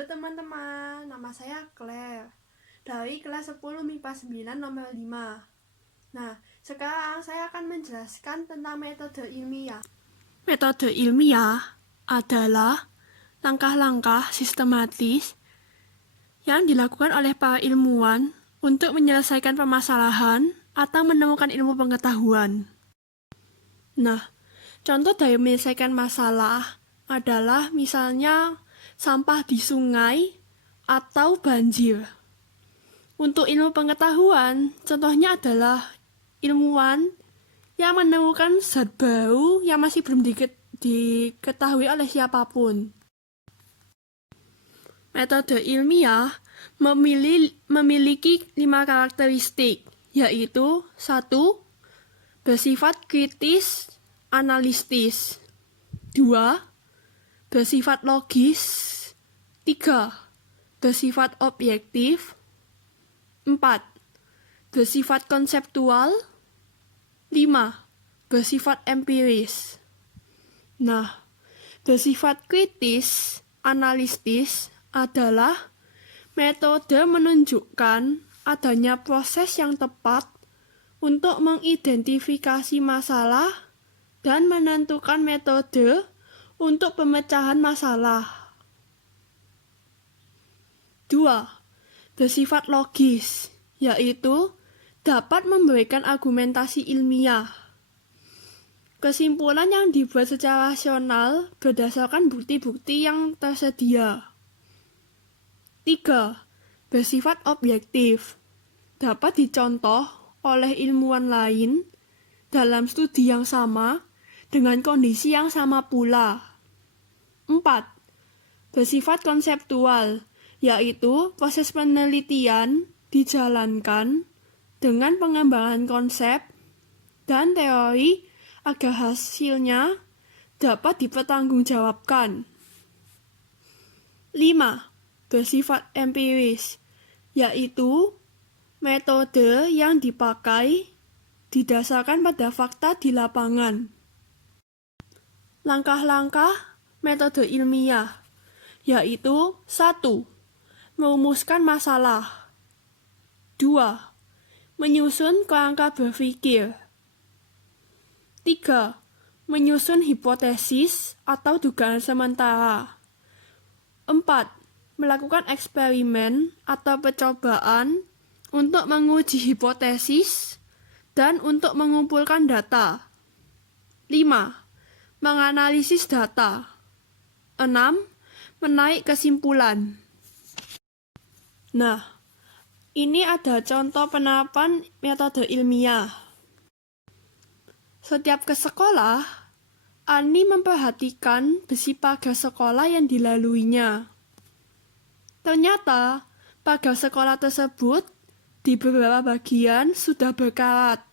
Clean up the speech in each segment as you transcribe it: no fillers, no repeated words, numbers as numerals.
Halo teman-teman, nama saya Claire dari kelas 10 MIPA 9 nomor 5. Nah, sekarang saya akan menjelaskan tentang metode ilmiah. Metode ilmiah adalah langkah-langkah sistematis yang dilakukan oleh para ilmuwan untuk menyelesaikan permasalahan atau menemukan ilmu pengetahuan. Nah, contoh dari menyelesaikan masalah adalah misalnya sampah di sungai atau banjir. Untuk ilmu pengetahuan, contohnya adalah ilmuwan yang menemukan zat baru yang masih belum diketahui oleh siapapun. Metode ilmiah memiliki 5 karakteristik, yaitu 1. Bersifat kritis analitis, 2. Bersifat logis, 3. Bersifat objektif, 4. Bersifat konseptual, 5. Bersifat empiris. Nah, bersifat kritis analitis adalah metode menunjukkan adanya proses yang tepat untuk mengidentifikasi masalah dan menentukan metode untuk pemecahan masalah. 2. Bersifat logis, yaitu dapat memberikan argumentasi ilmiah. Kesimpulan yang dibuat secara rasional berdasarkan bukti-bukti yang tersedia. 3. Bersifat objektif, dapat dicontoh oleh ilmuwan lain dalam studi yang sama dengan kondisi yang sama pula. 4. Bersifat konseptual, yaitu proses penelitian dijalankan dengan pengembangan konsep dan teori agar hasilnya dapat dipertanggungjawabkan. 5. Bersifat empiris, yaitu metode yang dipakai didasarkan pada fakta di lapangan. Langkah-langkah metode ilmiah, yaitu 1. Merumuskan masalah, 2. Menyusun kerangka berpikir, 3. Menyusun hipotesis atau dugaan sementara, 4. Melakukan eksperimen atau percobaan untuk menguji hipotesis dan untuk mengumpulkan data. 5. Menganalisis data. 6. Menarik kesimpulan. Nah, ini ada contoh penerapan metode ilmiah. Setiap ke sekolah, Ani memperhatikan besi pagar sekolah yang dilaluinya. Ternyata, pagar sekolah tersebut di beberapa bagian sudah berkarat.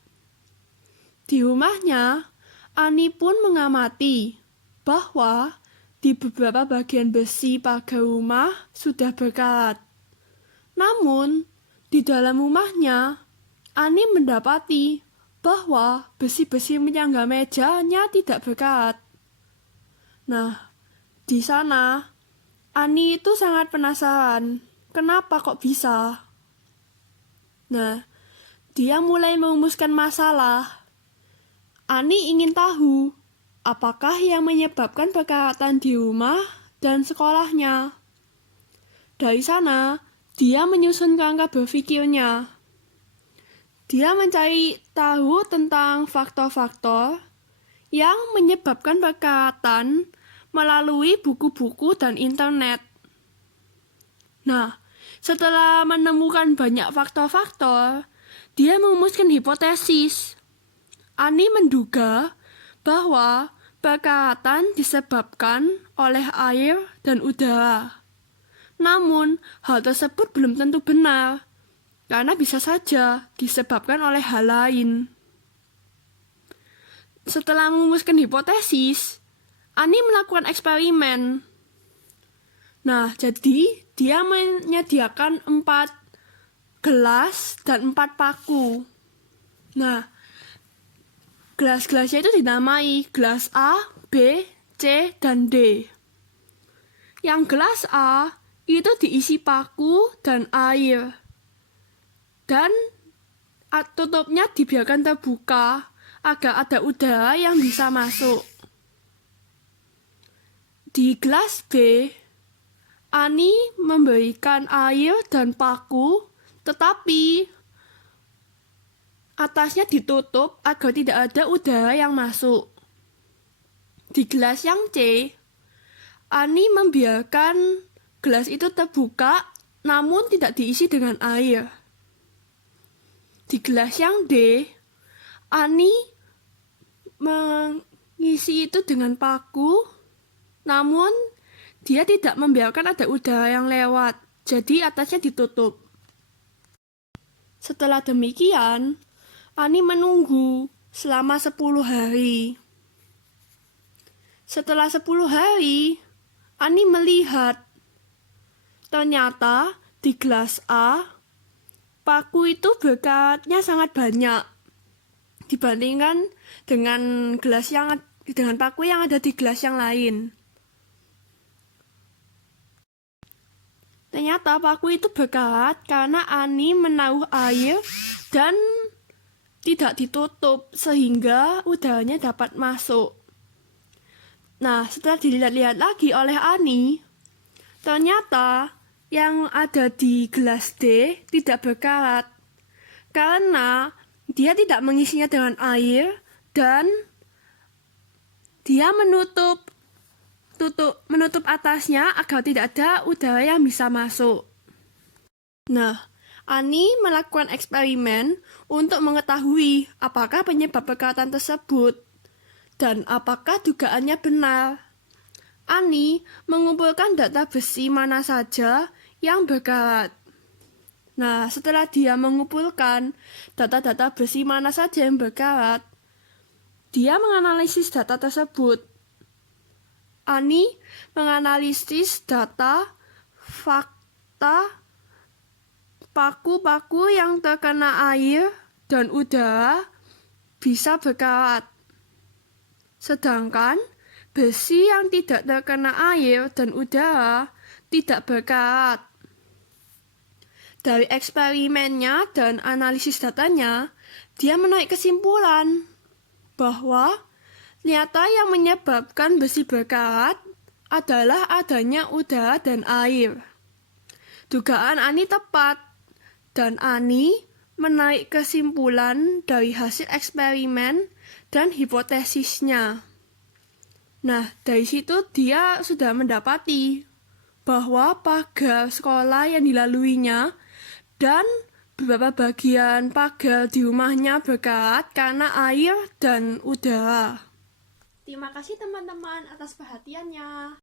Di rumahnya, Ani pun mengamati bahwa di beberapa bagian besi pagar rumah sudah berkarat. Namun, di dalam rumahnya, Ani mendapati bahwa besi-besi penyangga mejanya tidak berkarat. Nah, di sana, Ani itu sangat penasaran, kenapa kok bisa? Nah, dia mulai merumuskan masalah. Ani ingin tahu, apakah yang menyebabkan perkaratan di rumah dan sekolahnya. Dari sana, dia menyusun kerangka berpikirnya. Dia mencari tahu tentang faktor-faktor yang menyebabkan perkaratan melalui buku-buku dan internet. Nah, setelah menemukan banyak faktor-faktor, dia merumuskan hipotesis. Ani menduga bahwa perkaratan disebabkan oleh air dan udara. Namun, hal tersebut belum tentu benar, karena bisa saja disebabkan oleh hal lain. Setelah merumuskan hipotesis, Ani melakukan eksperimen. Nah, jadi dia menyediakan 4 gelas dan 4 paku. Nah, gelas-gelasnya itu dinamai gelas A, B, C, dan D. Yang gelas A itu diisi paku dan air. Dan tutupnya dibiarkan terbuka agar ada udara yang bisa masuk. Di gelas B, Ani memberikan air dan paku, tetapi atasnya ditutup agar tidak ada udara yang masuk. Di gelas yang C, Ani membiarkan gelas itu terbuka namun tidak diisi dengan air. Di gelas yang D, Ani mengisi itu dengan paku, namun dia tidak membiarkan ada udara yang lewat, jadi atasnya ditutup. Setelah demikian, Ani menunggu selama 10 hari. Setelah 10 hari, Ani melihat ternyata di gelas A, paku itu berkatnya sangat banyak dibandingkan dengan paku yang ada di gelas yang lain. Ternyata paku itu berkarat karena Ani menaruh air dan tidak ditutup sehingga udaranya dapat masuk. Nah, setelah dilihat-lihat lagi oleh Ani, ternyata yang ada di gelas D tidak berkarat karena dia tidak mengisinya dengan air dan dia menutup atasnya agar tidak ada udara yang bisa masuk. Nah, Ani melakukan eksperimen untuk mengetahui apakah penyebab perkaratan tersebut dan apakah dugaannya benar. Ani mengumpulkan data besi mana saja yang berkarat. Nah, setelah dia mengumpulkan data-data besi mana saja yang berkarat, dia menganalisis data tersebut. Ani menganalisis data fakta paku-paku yang terkena air dan udara bisa berkarat. Sedangkan besi yang tidak terkena air dan udara tidak berkarat. Dari eksperimennya dan analisis datanya, dia menarik kesimpulan bahwa ternyata yang menyebabkan besi berkarat adalah adanya udara dan air. Dugaan Ani tepat, dan Ani menarik kesimpulan dari hasil eksperimen dan hipotesisnya. Nah, dari situ dia sudah mendapati bahwa pagar sekolah yang dilaluinya dan beberapa bagian pagar di rumahnya berkarat karena air dan udara. Terima kasih teman-teman atas perhatiannya.